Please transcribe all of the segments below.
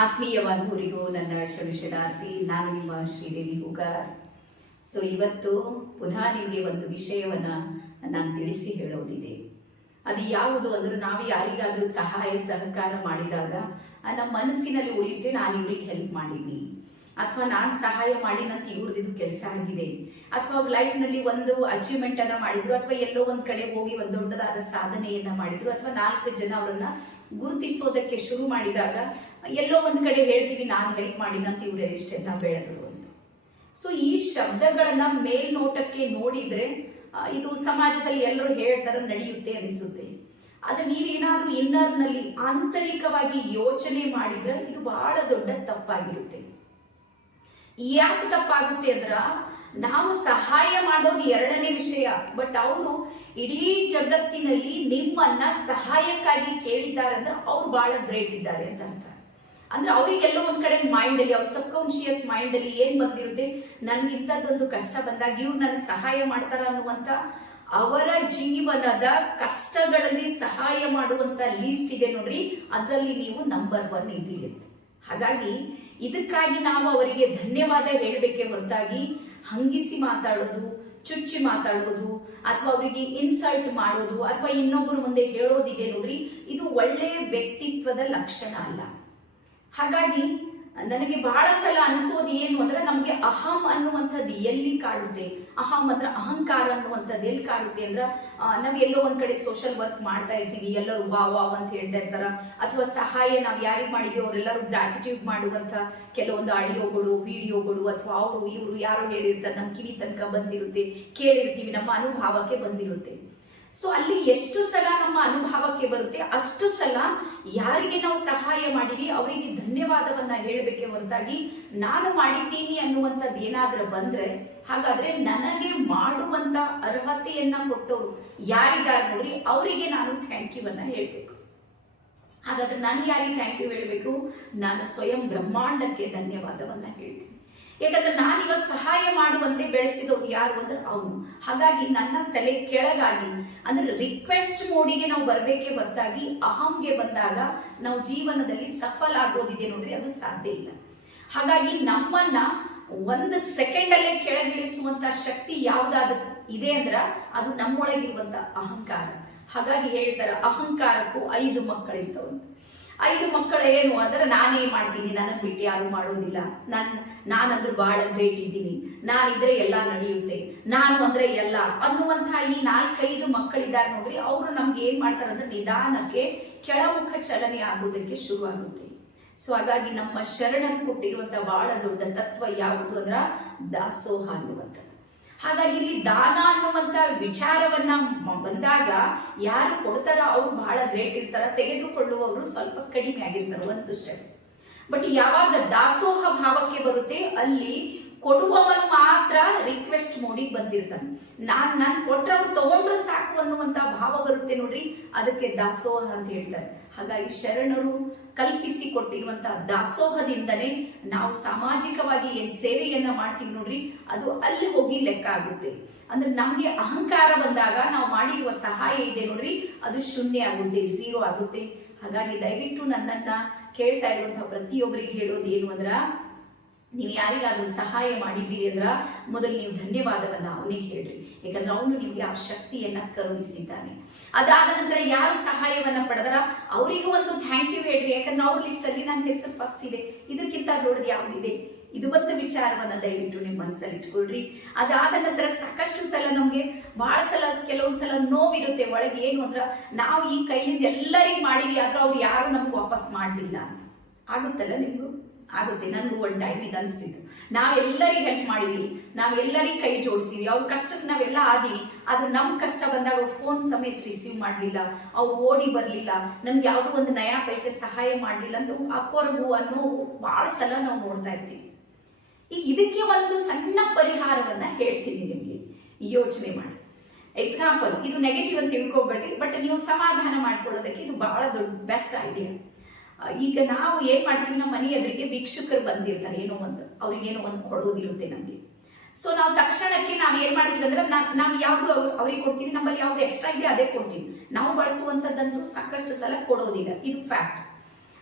ಆತ್ಮೀಯ ಬಾಂಧವರಿಗೂ ನನ್ನ ಶರಣಾರ್ಥಿ. ನಾನು ನಿಮ್ಮ ಶ್ರೀದೇವಿ ಹೂಗಾರ್. ಸೊ ಇವತ್ತು ಪುನಃ ನಿಮಗೆ ಒಂದು ವಿಷಯವನ್ನು ನಾನು ತಿಳಿಸಿ ಹೇಳೋದಿದೆ. ಅದು ಯಾವುದು ಅಂದ್ರೆ, ನಾವು ಯಾರಿಗಾದರೂ ಸಹಾಯ ಸಹಕಾರ ಮಾಡಿದಾಗ ನಮ್ಮ ಮನಸ್ಸಿನಲ್ಲಿ ಉಳಿಯುತ್ತೆ, ನಾನು ಇವ್ರಿಗೆ ಹೆಲ್ಪ್ ಮಾಡೀನಿ, ಅಥವಾ ನಾನು ಸಹಾಯ ಮಾಡಿನಂತ ಇವ್ರದ್ದು ಕೆಲಸ ಆಗಿದೆ, ಅಥವಾ ಅವ್ರ ಲೈಫ್ನಲ್ಲಿ ಒಂದು ಅಚೀವ್ಮೆಂಟ್ ಅನ್ನ ಮಾಡಿದ್ರು, ಅಥವಾ ಎಲ್ಲೋ ಒಂದು ಕಡೆ ಹೋಗಿ ಒಂದು ದೊಡ್ಡದಾದ ಸಾಧನೆಯನ್ನ ಮಾಡಿದ್ರು, ಅಥವಾ 4 ಜನ ಅವರನ್ನ ಗುರುತಿಸೋದಕ್ಕೆ ಶುರು ಮಾಡಿದಾಗ ಎಲ್ಲೋ ಒಂದು ಕಡೆ ಹೇಳ್ತೀವಿ ನಾನು ಹೆಲ್ಪ್ ಮಾಡಿನಂತ ಇವ್ರು ಎಷ್ಟೆಲ್ಲ ಬೆಳೆದ್ರು ಅಂತ. ಸೊ ಈ ಶಬ್ದಗಳನ್ನ ಮೇಲ್ನೋಟಕ್ಕೆ ನೋಡಿದ್ರೆ ಇದು ಸಮಾಜದಲ್ಲಿ ಎಲ್ಲರೂ ಹೇಳ್ತಾರ ನಡೆಯುತ್ತೆ ಅನಿಸುತ್ತೆ. ಆದ್ರೆ ನೀವೇನಾದ್ರೂ ಇನ್ನರ್ನಲ್ಲಿ ಆಂತರಿಕವಾಗಿ ಯೋಚನೆ ಮಾಡಿದ್ರೆ ಇದು ಬಹಳ ದೊಡ್ಡ ತಪ್ಪಾಗಿರುತ್ತೆ. ಯಾಕೆ ತಪ್ಪಾಗುತ್ತೆ ಅಂದ್ರ, ನಾವು ಸಹಾಯ ಮಾಡೋದು ಎರಡನೇ ವಿಷಯ, ಬಟ್ ಅವರು ಇಡೀ ಜಗತ್ತಿನಲ್ಲಿ ನಿಮ್ಮನ್ನ ಸಹಾಯಕ್ಕಾಗಿ ಕೇಳಿದ್ದಾರೆ ಅಂದ್ರೆ ಅವ್ರು ಬಹಳ ಗ್ರೇಟ್ ಇದ್ದಾರೆ ಅಂತ ಅರ್ಥ. ಅಂದ್ರೆ ಅವರಿಗೆಲ್ಲೋ ಒಂದ್ ಕಡೆ ಮೈಂಡ್ ಅಲ್ಲಿ, ಅವ್ರ ಸಬ್ಕಾನ್ಶಿಯಸ್ ಮೈಂಡ್ ಅಲ್ಲಿ ಏನ್ ಬಂದಿರುತ್ತೆ, ನನ್ಗಿಂತದ್ದೊಂದು ಕಷ್ಟ ಬಂದಾಗ ಇವ್ರು ನನಗೆ ಸಹಾಯ ಮಾಡ್ತಾರ ಅನ್ನುವಂತ ಅವರ ಜೀವನದ ಕಷ್ಟಗಳಲ್ಲಿ ಸಹಾಯ ಮಾಡುವಂತ ಲೀಸ್ಟ್ ಇದೆ ನೋಡ್ರಿ, ಅದರಲ್ಲಿ ನೀವು ನಂಬರ್ 1 ಇದ್ದೀರಿ. ಹಾಗಾಗಿ ಇದಕ್ಕಾಗಿ ನಾವು ಅವರಿಗೆ ಧನ್ಯವಾದ ಹೇಳಬೇಕೆ ಹೊರತಾಗಿ ಹಂಗಿಸಿ ಮಾತಾಡೋದು, ಚುಚ್ಚಿ ಮಾತಾಡೋದು, ಅಥವಾ ಅವರಿಗೆ ಇನ್ಸಲ್ಟ್ ಮಾಡೋದು, ಅಥವಾ ಇನ್ನೊಬ್ಬರ ಮುಂದೆ ಹೇಳೋದಿದೆ ನೋಡ್ರಿ, ಇದು ಒಳ್ಳೆಯ ವ್ಯಕ್ತಿತ್ವದ ಲಕ್ಷಣ ಅಲ್ಲ. ಹಾಗಾಗಿ ನನಗೆ ಬಹಳ ಸಲ ಅನಿಸೋದು ಏನು ಅಂದ್ರೆ, ನಮಗೆ ಅಹಂ ಅನ್ನುವಂಥದ್ದು ಎಲ್ಲಿ ಕಾಡುತ್ತೆ, ಅಹಂ ಅಂದ್ರೆ ಅಹಂಕಾರ ಅನ್ನುವಂಥದ್ದು ಎಲ್ಲಿ ಕಾಡುತ್ತೆ ಅಂದ್ರೆ, ನಾವು ಎಲ್ಲೋ ಒಂದ್ ಕಡೆ ಸೋಷಿಯಲ್ ವರ್ಕ್ ಮಾಡ್ತಾ ಇರ್ತೀವಿ, ಎಲ್ಲರೂ ವಾವ್ ಅಂತ ಹೇಳ್ತಾ ಇರ್ತಾರ, ಅಥವಾ ಸಹಾಯ ನಾವು ಯಾರಿಗೆ ಮಾಡಿದೀವಿ ಅವರೆಲ್ಲರೂ ಗ್ರಾಟಿಟ್ಯೂಡ್ ಮಾಡುವಂತ ಕೆಲವೊಂದು ಆಡಿಯೋಗಳು, ವಿಡಿಯೋಗಳು, ಅಥವಾ ಅವರು ಇವರು ಯಾರು ಹೇಳಿರ್ತಾರೆ ನಮ್ಮ ಕಿವಿ ತನಕ ಬಂದಿರುತ್ತೆ, ಕೇಳಿರ್ತೀವಿ, ನಮ್ಮ ಅನುಭವಕ್ಕೆ ಬಂದಿರುತ್ತೆ. ಸೊ ಅಲ್ಲಿ ಎಷ್ಟು ಸಲ ನಮ್ಮ ಅನುಭವಕ್ಕೆ ಬರುತ್ತೆ, ಅಷ್ಟು ಸಲ ಯಾರಿಗೆ ನಾವು ಸಹಾಯ ಮಾಡಿವಿ ಅವರಿಗೆ ಧನ್ಯವಾದವನ್ನ ಹೇಳಬೇಕೆ ಹೊರತಾಗಿ ನಾನು ಮಾಡಿದ್ದೀನಿ ಅನ್ನುವಂಥದ್ದು ಏನಾದ್ರೂ ಬಂದ್ರೆ, ಹಾಗಾದ್ರೆ ನನಗೆ ಮಾಡುವಂತ ಅರ್ಹತೆಯನ್ನ ಕೊಟ್ಟವರು ಯಾರಿಗಾರು ನೋಡಿ ಅವರಿಗೆ ನಾನು ಥ್ಯಾಂಕ್ ಯು ಅನ್ನ ಹೇಳ್ಬೇಕು. ಹಾಗಾದ್ರೆ ನಾನು ಯಾರಿಗೆ ಥ್ಯಾಂಕ್ ಯು ಹೇಳ್ಬೇಕು, ನಾನು ಸ್ವಯಂ ಬ್ರಹ್ಮಾಂಡಕ್ಕೆ ಧನ್ಯವಾದವನ್ನ ಹೇಳ್ತೀನಿ. ಯಾಕಂದ್ರೆ ನಾನಿವಾಗ ಸಹಾಯ ಮಾಡುವಂತೆ ಬೆಳೆಸಿದವ್ರು ಯಾರು ಅಂದ್ರೆ ಅವನು. ಹಾಗಾಗಿ ನನ್ನ ತಲೆ ಕೆಳಗಾಗಿ ಅಂದ್ರೆ ರಿಕ್ವೆಸ್ಟ್ ಮೋಡಿಗೆ ನಾವು ಬರಬೇಕೆ ಹೊರತಾಗಿ ಅಹಂಗೆ ಬಂದಾಗ ನಾವು ಜೀವನದಲ್ಲಿ ಸಫಲ ಆಗೋದಿದೆ ನೋಡ್ರಿ, ಅದು ಸಾಧ್ಯ ಇಲ್ಲ. ಹಾಗಾಗಿ ನಮ್ಮನ್ನ 1 ಸೆಕೆಂಡ್ ಅಲ್ಲೇ ಕೆಳಗಿಳಿಸುವಂತ ಶಕ್ತಿ ಯಾವ್ದಾದ್ರು ಇದೆ ಅಂದ್ರ ಅದು ನಮ್ಮೊಳಗಿರುವಂತ ಅಹಂಕಾರ. ಹಾಗಾಗಿ ಹೇಳ್ತಾರೆ ಅಹಂಕಾರಕ್ಕೂ 5 ಮಕ್ಕಳಿರ್ತವಂತ. 5 ಮಕ್ಕಳು ಏನು ಅಂದ್ರೆ, ನಾನೇ ಮಾಡ್ತೀನಿ, ನನಗೆ ಬಿಟ್ಟು ಯಾರು ಮಾಡೋದಿಲ್ಲ, ನಾನಂದ್ರೆ ಬಹಳ ಗ್ರೇಟ್ ಇದ್ದೀನಿ, ನಾನಿದ್ರೆ ಎಲ್ಲ ನಡೆಯುತ್ತೆ, ನಾನು ಅಂದ್ರೆ ಎಲ್ಲ ಅನ್ನುವಂತಹ ಈ 4-5 ಮಕ್ಕಳಿದ್ದಾರೆ ನೋಡ್ರಿ, ಅವರು ನಮ್ಗೆ ಏನ್ ಮಾಡ್ತಾರೆ ಅಂದ್ರೆ ನಿಧಾನಕ್ಕೆ ಕೆಳಮುಖ ಚಲನೆ ಆಗೋದಕ್ಕೆ ಶುರು ಆಗುತ್ತೆ. ಸೊ ಹಾಗಾಗಿ ನಮ್ಮ ಶರಣರು ಕೊಟ್ಟಿರುವಂತಹ ಬಹಳ ದೊಡ್ಡ ತತ್ವ ಯಾವುದು ಅಂದ್ರ ದಾಸೋಹ ಅನ್ನುವಂಥದ್ದು. ಹಾಗಾಗಿ ಇಲ್ಲಿ ದಾನ ಅನ್ನುವಂತ ವಿಚಾರವನ್ನ ಬಂದಾಗ ಯಾರು ಕೊಡ್ತಾರ ಅವ್ರು ಬಹಳ ಗ್ರೇಟ್ ಇರ್ತಾರ, ತೆಗೆದುಕೊಳ್ಳುವವರು ಸ್ವಲ್ಪ ಕಡಿಮೆ ಆಗಿರ್ತಾರೆ, ಒಂದು ಸ್ಟೆಪ್. ಬಟ್ ಯಾವಾಗ ದಾಸೋಹ ಭಾವಕ್ಕೆ ಬರುತ್ತೆ, ಅಲ್ಲಿ ಕೊಡುವವನು ಮಾತ್ರ ರಿಕ್ವೆಸ್ಟ್ ಮೋಡಿಗೆ ಬಂದಿರ್ತಾನೆ. ನಾನು ಕೊಟ್ರೆ ಅವ್ರು ತಗೊಂಡ್ರೆ ಸಾಕು ಅನ್ನುವಂತ ಭಾವ ಬರುತ್ತೆ ನೋಡ್ರಿ, ಅದಕ್ಕೆ ದಾಸೋಹ ಅಂತ ಹೇಳ್ತಾರೆ. ಹಾಗಾಗಿ ಶರಣರು ಕಲ್ಪಿಸಿ ಕೊಟ್ಟಿರುವಂತಹ ದಾಸೋಹದಿಂದನೇ ನಾವು ಸಾಮಾಜಿಕವಾಗಿ ಏನ್ ಸೇವೆಯನ್ನ ಮಾಡ್ತೀವಿ ನೋಡ್ರಿ, ಅದು ಅಲ್ಲಿ ಹೋಗಿ ಲೆಕ್ಕ ಆಗುತ್ತೆ. ಅಂದ್ರೆ ನಮ್ಗೆ ಅಹಂಕಾರ ಬಂದಾಗ ನಾವು ಮಾಡಿರುವ ಸಹಾಯ ಇದೆ ನೋಡ್ರಿ, ಅದು ಶೂನ್ಯ ಆಗುತ್ತೆ, 0 ಆಗುತ್ತೆ. ಹಾಗಾಗಿ ದಯವಿಟ್ಟು ನನ್ನನ್ನ ಕೇಳ್ತಾ ಇರುವಂತಹ ಪ್ರತಿಯೊಬ್ಬರಿಗೆ ಹೇಳೋದು ಏನು ಅಂದ್ರ, ನೀವು ಯಾರಿಗಾದ್ರೂ ಸಹಾಯ ಮಾಡಿದ್ದೀರಿ ಅಂದ್ರ ಮೊದಲು ನೀವು ಧನ್ಯವಾದವನ್ನ ಅವನಿಗೆ ಹೇಳ್ರಿ. ಯಾಕಂದ್ರೆ ಅವನು ನಿಮ್ಗೆ ಆ ಶಕ್ತಿಯನ್ನ ಕರುಣಿಸಿದ್ದಾನೆ. ಅದಾದ ನಂತರ ಯಾರು ಸಹಾಯವನ್ನ ಪಡೆದರ ಅವರಿಗೂ ಒಂದು ಥ್ಯಾಂಕ್ ಯು ಹೇಳ್ರಿ. ಯಾಕಂದ್ರೆ ಅವ್ರ ಲಿಸ್ಟ್ ಅಲ್ಲಿ ನನ್ನ ಹೆಸರು ಫಸ್ಟ್ ಇದೆ, ಇದಕ್ಕಿಂತ ದೊಡ್ಡದು ಯಾವ್ದಿದೆ, ಇದು ಒಂದು ವಿಚಾರವನ್ನ ದಯವಿಟ್ಟು ನಿಮ್ಮ ಮನಸ್ಸಲ್ಲಿ ಇಟ್ಕೊಳ್ರಿ. ಅದಾದ ನಂತರ ಸಾಕಷ್ಟು ಸಲ ನಮ್ಗೆ ಬಹಳ ಸಲ ಕೆಲವೊಂದ್ ಸಲ ನೋವಿರುತ್ತೆ ಒಳಗೆ. ಏನು ಅಂದ್ರ, ನಾವು ಈ ಕೈಯಿಂದ ಎಲ್ಲರಿಗೂ ಮಾಡಿವಿ, ಆದ್ರೆ ಅವ್ರು ಯಾರು ನಮ್ಗೆ ವಾಪಸ್ ಮಾಡ್ಲಿಲ್ಲ ಅಂತ ಆಗುತ್ತಲ್ಲ. ನಿಮ್ಗೂ ಆಗುತ್ತೆ, ನನಗೂ ಒಂದು ಟೈಮ್ ಇದು ಅನಿಸ್ತಿತ್ತು. ನಾವೆಲ್ಲರಿಗೆ ಹೆಲ್ಪ್ ಮಾಡಿವಿ, ನಾವೆಲ್ಲರಿಗೆ ಕೈ ಜೋಡಿಸಿವಿ, ಅವ್ರ ಕಷ್ಟಕ್ಕೆ ನಾವೆಲ್ಲ ಆದಿವಿ, ಆದ್ರೆ ನಮ್ ಕಷ್ಟ ಬಂದಾಗ ಫೋನ್ ಸಮೇತ ರಿಸೀವ್ ಮಾಡ್ಲಿಲ್ಲ, ಅವ್ರು ಓಡಿ ಬರ್ಲಿಲ್ಲ, ನಮ್ಗೆ ಯಾವ್ದೋ ಒಂದು ನಯಾ ಪೈಸೆ ಸಹಾಯ ಮಾಡ್ಲಿಲ್ಲ ಅಂತ ಅಕ್ಕೊರಗು ಅನ್ನೋ ಬಹಳ ಸಲ ನಾವು ನೋಡ್ತಾ ಇರ್ತೀವಿ. ಈಗ ಇದಕ್ಕೆ ಒಂದು ಸಣ್ಣ ಪರಿಹಾರವನ್ನ ಹೇಳ್ತೀನಿ ನಿಮ್ಗೆ, ಯೋಚನೆ ಮಾಡಿ. ಎಕ್ಸಾಂಪಲ್, ಇದು ನೆಗೆಟಿವ್ ಅಂತ ತಿಳ್ಕೊಬೇಡ್ರಿ, ಬಟ್ ನೀವು ಸಮಾಧಾನ ಮಾಡ್ಕೊಳ್ಳೋದಕ್ಕೆ ಇದು ಬಹಳ ದೊಡ್ಡ ಬೆಸ್ಟ್ ಐಡಿಯಾ. ಈಗ ನಾವು ಏನ್ ಮಾಡ್ತೀವಿ, ನಮ್ಮ ಮನೆ ಎದುರಿಗೆ ಭಿಕ್ಷುಕರು ಬಂದಿರ್ತಾರೆ, ಏನೋ ಒಂದು ಅವ್ರಿಗೇನೋ ಒಂದು ಕೊಡೋದಿರುತ್ತೆ ನಮ್ಗೆ. ಸೊ ನಾವು ತಕ್ಷಣಕ್ಕೆ ನಾವ್ ಏನ್ ಮಾಡ್ತೀವಿ ಅಂದ್ರೆ, ನಾವು ಯಾವ್ದು ಅವ್ರಿಗೆ ಕೊಡ್ತೀವಿ, ನಮ್ಮಲ್ಲಿ ಯಾವ್ದು ಎಕ್ಸ್ಟ್ರಾ ಇದೆ ಅದೇ ಕೊಡ್ತೀವಿ. ನಾವು ಬಳಸುವಂತದ್ದಂತೂ ಸಾಕಷ್ಟು ಸಲ ಕೊಡೋದಿಲ್ಲ, ಇದು ಫ್ಯಾಕ್ಟ್.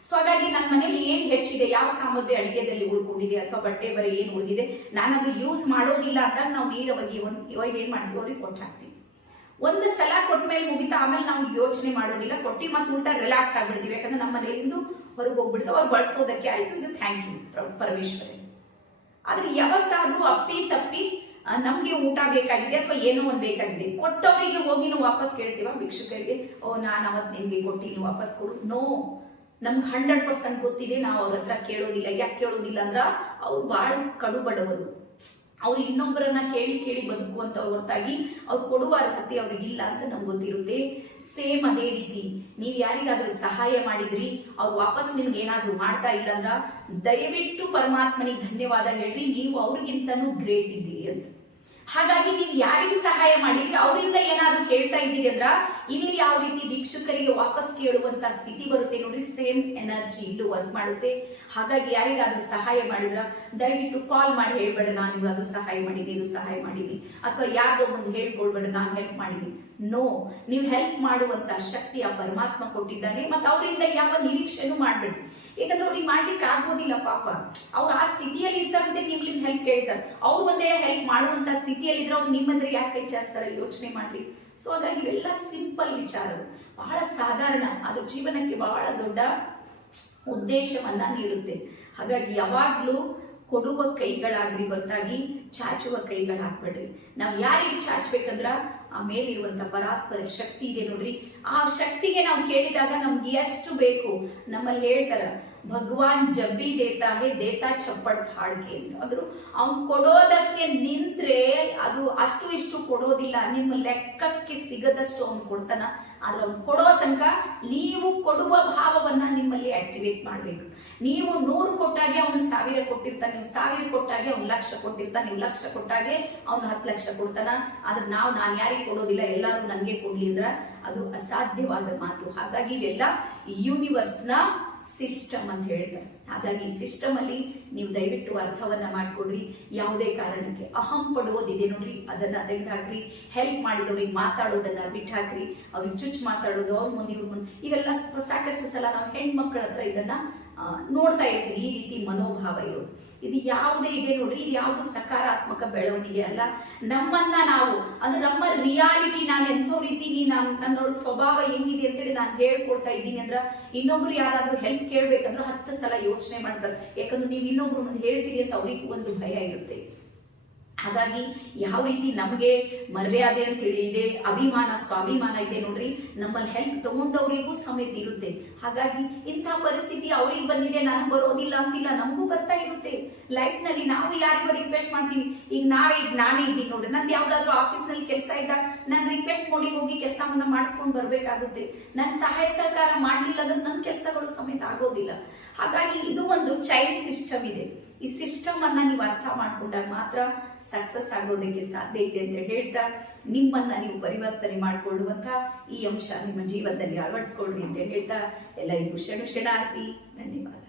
ಸೊ ಹಾಗಾಗಿ ನನ್ನ ಮನೇಲಿ ಏನು ಹೆಚ್ಚಿದೆ, ಯಾವ ಸಾಮಗ್ರಿ ಅಡಿಗೆದಲ್ಲಿ ಉಳ್ಕೊಂಡಿದೆ ಅಥವಾ ಬಟ್ಟೆ ಬರೀ ಏನು ಉಳಿದಿದೆ, ನಾನು ಅದು ಯೂಸ್ ಮಾಡೋದಿಲ್ಲ ಅಂದಾಗ ನಾವು ನೇರವಾಗಿ ಇವಾಗ ಏನು ಮಾಡ್ತೀವಿ, ಅವ್ರಿಗೆ ಕೊಟ್ಟು ಹಾಕ್ತೀವಿ. ಒಂದು ಸಲ ಕೊಟ್ಟ ಮೇಲೆ ಮುಗಿತಾ, ಆಮೇಲೆ ನಾವು ಯೋಚನೆ ಮಾಡೋದಿಲ್ಲ, ಕೊಟ್ಟು ಮತ್ತೆ ಉಲ್ಟಾ ರಿಲ್ಯಾಕ್ಸ್ ಆಗ್ಬಿಡ್ತೀವಿ. ಯಾಕಂದ್ರೆ ನಮ್ಮ ಮನೆಯಿಂದ ಹೊರಗೆ ಹೋಗ್ಬಿಡ್ತು, ಅವ್ರು ಬಳಸೋದಕ್ಕೆ ಆಯಿತು, ಇದು ಥ್ಯಾಂಕ್ ಯು ಪರಮೇಶ್ವರೇ. ಆದರೆ ಯಾವತ್ತಾದ್ರೂ ಅಪ್ಪಿ ತಪ್ಪಿ ನಮಗೆ ಊಟ ಬೇಕಾಗಿದೆ ಅಥವಾ ಏನೋ ಒಂದು ಬೇಕಾಗಿದೆ, ಕೊಟ್ಟವರಿಗೆ ಹೋಗಿ ನಾವು ವಾಪಸ್ ಕೇಳ್ತೀವ ಭಿಕ್ಷುಕರಿಗೆ, ಓ ನಾನು ಅವತ್ತು ನಿಮಗೆ ಕೊಟ್ಟು ನೀವು ವಾಪಸ್ ಕೊಡು? ನೋ, ನಮ್ಗೆ 100% ಗೊತ್ತಿದೆ, ನಾವು ಅವ್ರ ಹತ್ರ ಕೇಳೋದಿಲ್ಲ. ಯಾಕೆ ಕೇಳೋದಿಲ್ಲ ಅಂದ್ರೆ ಅವ್ರು ಭಾಳ ಕಡು ಬಡವರು, ಅವ್ರು ಇನ್ನೊಬ್ಬರನ್ನ ಕೇಳಿ ಕೇಳಿ ಬದುಕುವಂತ ಹೊರತಾಗಿ ಅವ್ರು ಕೊಡುವ ಅರ್ಹತೆ ಅವ್ರಿಗಿಲ್ಲ ಅಂತ ನಮ್ಗೆ ಗೊತ್ತಿರುತ್ತೆ. ಸೇಮ್ ಅದೇ ರೀತಿ ನೀವು ಯಾರಿಗಾದ್ರೂ ಸಹಾಯ ಮಾಡಿದ್ರಿ, ಅವ್ರು ವಾಪಸ್ ನಿಮ್ಗೆ ಏನಾದ್ರೂ ಮಾಡ್ತಾ ಇಲ್ಲ ಅಂದ್ರ ದಯವಿಟ್ಟು ಪರಮಾತ್ಮನಿಗೆ ಧನ್ಯವಾದ ಹೇಳ್ರಿ, ನೀವು ಅವ್ರಿಗಿಂತನೂ ಗ್ರೇಟ್ ಇದ್ದೀರಿ ಅಂತ. ಹಾಗಾಗಿ ನೀವು ಯಾರಿಗೆ ಸಹಾಯ ಮಾಡಿದ್ರಿ, ಅವರಿಂದ ಏನಾದ್ರೂ ಕೇಳ್ತಾ ಇದ್ದೀರಿ ಅಂದ್ರ ಇಲ್ಲಿ ಯಾವ ರೀತಿ ಭಿಕ್ಷುಕರಿಗೆ ವಾಪಸ್ ಕೇಳುವಂತ ಸ್ಥಿತಿ ಬರುತ್ತೆ ನೋಡ್ರಿ, ಸೇಮ್ ಎನರ್ಜಿ ಇಲ್ಲೂ ವರ್ಕ್ ಮಾಡುತ್ತೆ. ಹಾಗಾಗಿ ಯಾರಿಗಾದ್ರೂ ಸಹಾಯ ಮಾಡಿದ್ರ ದಯವಿಟ್ಟು ಕಾಲ್ ಮಾಡಿ ಹೇಳ್ಬೇಡ, ನಾನು ಇವಾಗ ಸಹಾಯ ಮಾಡೀನಿ, ಇದು ಸಹಾಯ ಮಾಡೀನಿ, ಅಥವಾ ಯಾರ್ದೋ ಒಂದು ಹೇಳ್ಕೊಳ್ಬೇಡ ನಾನು ಹೆಲ್ಪ್ ಮಾಡೀನಿ. ನೋ, ನೀವು ಹೆಲ್ಪ್ ಮಾಡುವಂತ ಶಕ್ತಿ ಆ ಪರಮಾತ್ಮ ಕೊಟ್ಟಿದ್ದಾನೆ, ಮತ್ತು ಅವರಿಂದ ಯಾವ ನಿರೀಕ್ಷೆನೂ ಮಾಡ್ಬೇಡ್ರಿ. ಯಾಕಂದ್ರೆ ಅವ್ರಿಗೆ ಮಾಡ್ಲಿಕ್ಕೆ ಆಗೋದಿಲ್ಲ, ಪಾಪ ಅವ್ರು ಆ ಸ್ಥಿತಿಯಲ್ಲಿ ಇರ್ತಾರಂತೆ, ನೀವ್ಲಿಂದ ಹೆಲ್ಪ್ ಕೇಳ್ತಾರೆ. ಅವ್ರು ಒಂದೇಳೆ ಹೆಲ್ಪ್ ಮಾಡುವಂತ ಸ್ಥಿತಿಯಲ್ಲಿ ಇದ್ರೆ ಅವ್ರು ನಿಮ್ಮಂದ್ರೆ ಯಾಕೆ ಕೈ ಚಾಸ್ತಾರೆ, ಯೋಚನೆ ಮಾಡ್ರಿ. ಸೊ ಹಾಗಾಗಿ ಇವೆಲ್ಲ ಸಿಂಪಲ್ ವಿಚಾರಗಳು, ಬಹಳ ಸಾಧಾರಣ, ಅದು ಜೀವನಕ್ಕೆ ಬಹಳ ದೊಡ್ಡ ಉದ್ದೇಶವನ್ನ ನೀಡುತ್ತೆ. ಹಾಗಾಗಿ ಯಾವಾಗ್ಲೂ ಕೊಡುವ ಕೈಗಳಾಗ್ರಿ ಹೊರತಾಗಿ ಚಾಚುವ ಕೈಗಳಾಗ್ಬೇಡ್ರಿ. ನಾವು ಯಾರಿಗೆ ಚಾಚಬೇಕಂದ್ರ ಆ ಮೇಲಿರುವಂತ ಪರಾತ್ಪರ ಶಕ್ತಿ ಇದೆ ನೋಡ್ರಿ, ಆ ಶಕ್ತಿಗೆ ನಾವು ಕೇಳಿದಾಗ ನಮ್ಗೆ ಎಷ್ಟು ಬೇಕು, ನಮ್ಮಲ್ಲಿ ಹೇಳ್ತಾರ ಭಗವಾನ್ ಜಬ್ಬಿ ದೇತಾ ಹೇ ದೇತಾ ಚಪ್ಪಟ್ ಹಾಡ್ಗೆ ಅಂತ. ಅಂದ್ರು ಅವ್ನು ಕೊಡೋದಕ್ಕೆ ನಿಂತ್ರೆ ಅದು ಅಷ್ಟು ಇಷ್ಟು ಕೊಡೋದಿಲ್ಲ, ನಿಮ್ಮ ಲೆಕ್ಕಕ್ಕೆ ಸಿಗದಷ್ಟು ಅವ್ನು ಕೊಡ್ತಾನ. ಆದ್ರೆ ಅವ್ನು ಕೊಡೋ ತನಕ ನೀವು ಕೊಡುವ ಭಾವವನ್ನ ನಿಮ್ಮಲ್ಲಿ ಆಕ್ಟಿವೇಟ್ ಮಾಡ್ಬೇಕು. ನೀವು 100 ಕೊಟ್ಟಾಗೆ ಅವನು 1000 ಕೊಟ್ಟಿರ್ತಾನೆ, ನೀವು 1000 ಕೊಟ್ಟಾಗೆ ಅವ್ನು 1,00,000 ಕೊಟ್ಟಿರ್ತಾನೆ, ನೀವು 1,00,000 ಕೊಟ್ಟಾಗೆ ಅವ್ನು 10,00,000 ಕೊಡ್ತಾನ. ಆದ್ರೆ ನಾನು ಯಾರಿಗೆ ಕೊಡೋದಿಲ್ಲ, ಎಲ್ಲರೂ ನನಗೆ ಕೊಡ್ಲಿ ಅಂದ್ರ ಅದು ಅಸಾಧ್ಯವಾದ ಮಾತು. ಹಾಗಾಗಿ ಇವೆಲ್ಲ ಯೂನಿವರ್ಸ್ನ ಸಿಸ್ಟಮ್ ಅಂತ ಹೇಳ್ತಾರೆ. ಹಾಗಾಗಿ ಈ ಸಿಸ್ಟಮ್ ಅಲ್ಲಿ ನೀವು ದಯವಿಟ್ಟು ಅರ್ಥವನ್ನ ಮಾಡ್ಕೊಡ್ರಿ. ಯಾವುದೇ ಕಾರಣಕ್ಕೆ ಅಹಂ ಪಡುವುದಿದೆ ನೋಡ್ರಿ, ಅದನ್ನ ತೆಗೆದುಹಾಕ್ರಿ. ಹೆಲ್ಪ್ ಮಾಡಿದವ್ರಿಗೆ ಮಾತಾಡೋದನ್ನ ಬಿಟ್ಟಾಕ್ರಿ. ಅವ್ರಿಗೆ ಚುಚ್ಚು ಮಾತಾಡೋದು, ಅವ್ರ ಮುಂದೆ ಇವ್ರ ಮುಂದೆ, ಇವೆಲ್ಲ ಸಾಕಷ್ಟು ಸಲ ನಾವು ಹೆಣ್ಮಕ್ಳ ಹತ್ರ ಇದನ್ನ ನೋಡ್ತಾ ಇರ್ತೀವಿ, ಈ ರೀತಿ ಮನೋಭಾವ ಇರೋದು. ಇದು ಯಾವುದೇ ಇದೆ ನೋಡ್ರಿ, ಇದು ಯಾವುದು ಸಕಾರಾತ್ಮಕ ಬೆಳವಣಿಗೆ ಅಲ್ಲ. ನಮ್ಮನ್ನ ನಾವು ಅಂದ್ರೆ ನಮ್ಮ ರಿಯಾಲಿಟಿ, ನಾನು ಎಂಥೋ ರೀತಿ ನನ್ನ ಸ್ವಭಾವ ಹೆಂಗಿದೆ ಅಂತೇಳಿ ನಾನು ಹೇಳ್ಕೊಡ್ತಾ ಇದ್ದೀನಿ ಅಂದ್ರೆ ಇನ್ನೊಬ್ರು ಯಾರಾದ್ರೂ ಹೆಲ್ಪ್ ಕೇಳ್ಬೇಕಂದ್ರೆ 10 ಸಲ ಯೋಚನೆ ಮಾಡ್ತಾರೆ. ಯಾಕಂದ್ರೆ ನೀವು ಇನ್ನೊಬ್ರು ಮುಂದೆ ಹೇಳ್ತೀರಿ ಅಂತ ಅವ್ರಿಗೂ ಒಂದು ಭಯ ಇರುತ್ತೆ. ಹಾಗಾಗಿ ಯಾವ ರೀತಿ ನಮಗೆ ಮರ್ಯಾದೆ ಅಂತೇಳಿ ಇದೆ, ಅಭಿಮಾನ ಸ್ವಾಭಿಮಾನ ಇದೆ ನೋಡ್ರಿ, ನಮ್ಮಲ್ಲಿ ಹೆಲ್ಪ್ ತಗೊಂಡವ್ರಿಗೂ ಸಮೇತ ಇರುತ್ತೆ. ಹಾಗಾಗಿ ಇಂಥ ಪರಿಸ್ಥಿತಿ ಅವ್ರಿಗೆ ಬಂದಿದೆ, ನನಗೆ ಬರೋದಿಲ್ಲ ಅಂತಿಲ್ಲ, ನಮಗೂ ಬರ್ತಾ ಇರುತ್ತೆ ಲೈಫ್ನಲ್ಲಿ. ನಾವು ಯಾರಿಗೋ ರಿಕ್ವೆಸ್ಟ್ ಮಾಡ್ತೀವಿ. ಈಗ ನಾನೇ ಇದ್ದೀನಿ ನೋಡ್ರಿ, ನಂದು ಯಾವ್ದಾದ್ರು ಆಫೀಸ್ನಲ್ಲಿ ಕೆಲಸ ಇದ್ದಾಗ ನಾನು ರಿಕ್ವೆಸ್ಟ್ ಮಾಡಿ ಹೋಗಿ ಕೆಲಸವನ್ನ ಮಾಡಿಸ್ಕೊಂಡು ಬರ್ಬೇಕಾಗುತ್ತೆ. ನನ್ನ ಸಹಾಯ ಸಹಕಾರ ಮಾಡ್ಲಿಲ್ಲ ಅಂದ್ರೆ ನನ್ನ ಕೆಲಸಗಳು ಸಮೇತ ಆಗೋದಿಲ್ಲ. ಹಾಗಾಗಿ ಇದು ಒಂದು ಚೈಲ್ಡ್ ಸಿಸ್ಟಮ್ ಇದೆ. ಈ ಸಿಸ್ಟಮ್ ಅನ್ನ ನೀವು ಅರ್ಥ ಮಾಡ್ಕೊಂಡಾಗ ಮಾತ್ರ ಸಕ್ಸಸ್ ಆಗೋದಕ್ಕೆ ಸಾಧ್ಯ ಇದೆ ಅಂತ ಹೇಳ್ತಾ, ನಿಮ್ಮನ್ನ ನೀವು ಪರಿವರ್ತನೆ ಮಾಡಿಕೊಳ್ಳುವಂತ ಈ ಅಂಶ ನಿಮ್ಮ ಜೀವನದಲ್ಲಿ ಅಳವಡಿಸ್ಕೊಳ್ರಿ ಅಂತ ಹೇಳ್ತಾ ಎಲ್ಲರಿಗೂ ಶರಣಾರ್ಥಿ. ಧನ್ಯವಾದ.